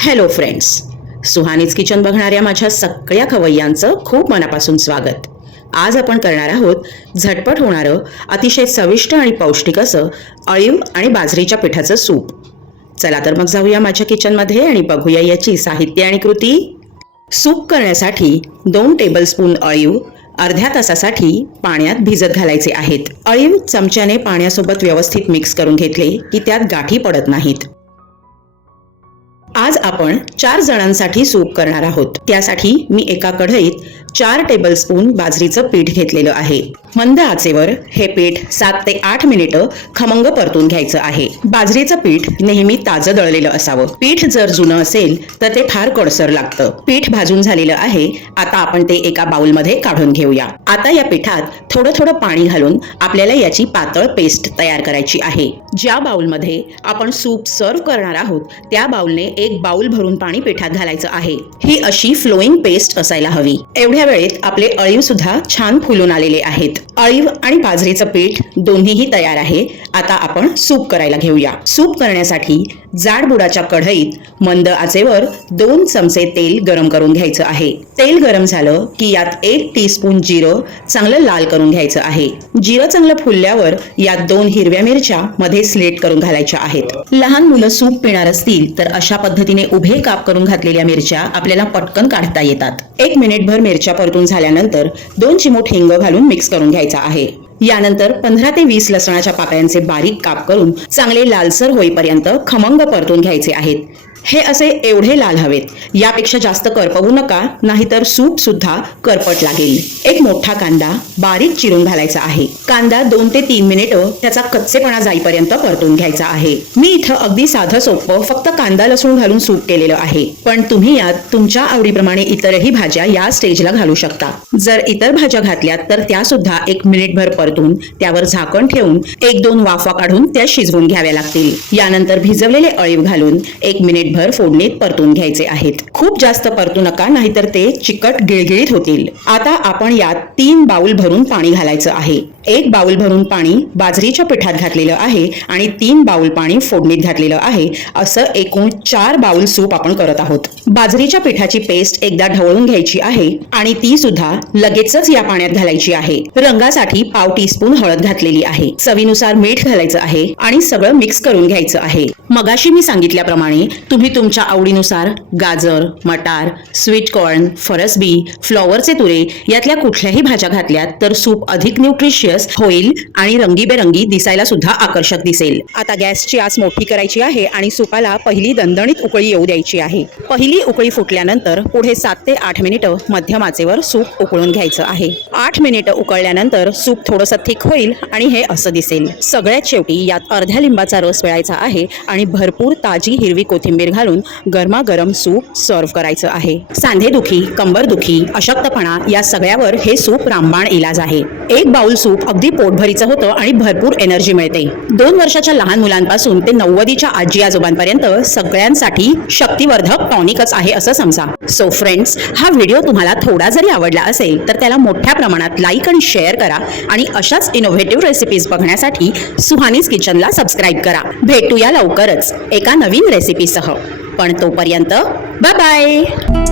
Hello friends Suhani's kitchen बघणाऱ्या माझ्या सगळ्या खवय्यांचं खूप मनापासून स्वागत. आज आपण करणार आहोत झटपट होणारं अतिशय चविष्ट आणि पौष्टिक असं अळीव आणि बाजरीच्या पिठाचं सूप. चला तर मग जाऊया माझ्या किचनमध्ये आणि बघूया याची साहित्य आणि कृती. सूप करण्यासाठी दोन टेबलस्पून अळीव अर्ध्या तासासाठी पाण्यात भिजत घालायचे आहेत. अळीव चमच्याने पाण्यासोबत व्यवस्थित मिक्स करून घेतले की त्यात गाठी पडत नाहीत. आज आपण चार जणांसाठी सूप करणार आहोत. त्यासाठी मी एका कढईत चार टेबलस्पून बाजरीचं पीठ घेतलेलं आहे. मंद आचेवर हे पीठ सात ते आठ मिनिटं खमंग परतून घ्यायचं आहे. बाजरीचं पीठ नेहमी ताजं दळलेलं असावं. पीठ जर जुनं असेल तर ते फार कडसर लागतं. पीठ भाजून झालेलं आहे. आता आपण ते एका बाउलमध्ये काढून घेऊया. आता या पिठात थोडं थोडं पाणी घालून आपल्याला याची पातळ पेस्ट तयार करायची आहे. ज्या बाउलमध्ये आपण सूप सर्व्ह करणार आहोत त्या बाउलने एक बाउल भरून पाणी पिठात घालायचं आहे. ही अशी फ्लोईंग पेस्ट असायला हवी. एवढ्या वेळेत आपले अळीव सुद्धा छान फुलून आलेले आहेत. अळीव आणि बाजरीचं पीठ दोन्हीही तयार आहे. आता आपण सूप करायला घेऊया. सूप करण्यासाठी जाड बुडाच्या कढईत मंद आचेवर दोन चमचे तेल गरम करून घ्यायचं आहे. तेल गरम झालं की यात एक टीस्पून जिरं चांगलं लाल करून घ्यायचं आहे. जिरं चांगलं फुलल्यावर यात दोन हिरव्या मिरच्या मध्ये स्लेट करून घालायच्या आहेत. लहान मुलं सूप पिणार असतील तर अशा पद्धतीने उभे काप करून घातलेल्या मिरच्या आपल्याला पटकन काढता येतात. एक मिनिटभर मिरच्या परतून झाल्यानंतर दोन चिमूट हिंग घालून मिक्स करून घ्यायचा आहे. यानंतर पंधरा ते वीस लसणाच्या पाकळ्यांचे बारीक काप करून चांगले लालसर होईपर्यंत खमंग परतून घ्यायचे आहेत. हे असे एवढे लाल हवेत. यापेक्षा जास्त करपवू नका नाहीतर सूप सुद्धा करपट लागेल. एक मोठा कांदा बारीक चिरून घालायचा आहे. कांदा दोन ते तीन मिनिटं त्याचा कच्चेपणा जाईपर्यंत परतून घ्यायचा आहे. मी इथं अगदी साधं सोपं फक्त कांदा लसूण घालून सूप केलेलं आहे. पण तुम्ही यात तुमच्या आवडीप्रमाणे इतरही भाज्या या स्टेजला घालू शकता. जर इतर भाज्या घातल्यात तर त्या सुद्धा एक मिनिटभर परतून त्यावर झाकण ठेवून एक दोन वाफा काढून त्या शिजवून घ्याव्या लागतील. यानंतर भिजवलेले अळीव घालून एक मिनिट मिनिटभर फोडणीत परतून घ्यायचे आहेत. खूप जास्त परतू नका नाहीतर ते चिकट गिळगिळीत होतील. आता आपण यात तीन बाउल भरून पाणी घालायचं आहे. एक बाउल भरून पाणी बाजरीच्या पिठात घातलेलं आहे आणि तीन बाउल पाणी फोडणीत घातलेलं आहे. असं एकूण चार बाउल सूप आपण करत आहोत. बाजरीच्या पिठाची पेस्ट एकदा ढवळून घ्यायची आहे आणि ती सुद्धा लगेचच या पाण्यात घालायची आहे. रंगासाठी पाव टीस्पून हळद घातलेली आहे. चवीनुसार मीठ घालायचं आहे आणि सगळं मिक्स करून घ्यायचं आहे. मगाशी मी सांगितल्याप्रमाणे तुम्ही तुमच्या आवडीनुसार गाजर मटार स्वीट कॉर्न फरसबी फ्लॉवरचे तुरे यातल्या कुठल्याही भाज्या घातल्यात तर सूप अधिक न्यूट्रिशियस होईल आणि रंगीबेरंगी दिसायला सुद्धा आकर्षक दिसेल. आता गॅसची आस मोठी करायची आहे आणि सुपाला पहिली दणदणीत उकळी येऊ द्यायची आहे. पहिली उकळी फुटल्यानंतर पुढे सात ते आठ मिनिटं मध्यम आचेवर सूप उकळून घ्यायचं आहे. आठ मिनिटं उकळल्यानंतर सूप थोडंसं थिक होईल आणि हे असं दिसेल. सगळ्यात शेवटी यात अर्ध्या लिंबाचा रस मिळायचा आहे आणि भरपूर ताजी हिरवी कोथिंबीर घालून गरमागरम सूप सर्व्ह करायचं आहे. सांधेदुखी कंबरदुखी अशक्तपणा या सगळ्यावर हे सूप रामबाण इलाज आहे. एक बाउल सूप अगदी पोटभरीचं होतं आणि भरपूर एनर्जी मिळते. दोन वर्षाच्या लहान मुलांपासून ते नव्वदीच्या आजी आजोबांपर्यंत सगळ्यांसाठी शक्तिवर्धक टॉनिकच आहे असं समजा. सो फ्रेंड्स हा व्हिडिओ तुम्हाला थोडा जरी आवडला असेल तर त्याला मोठ्या प्रमाणात लाईक आणि शेअर करा आणि अशाच इनोव्हेटिव्ह रेसिपीज बघण्यासाठी सुहानीज किचनला सबस्क्राईब करा. भेटूया लवकरच एका नवीन रेसिपीसह पण तोपर्यंत बाय बाय.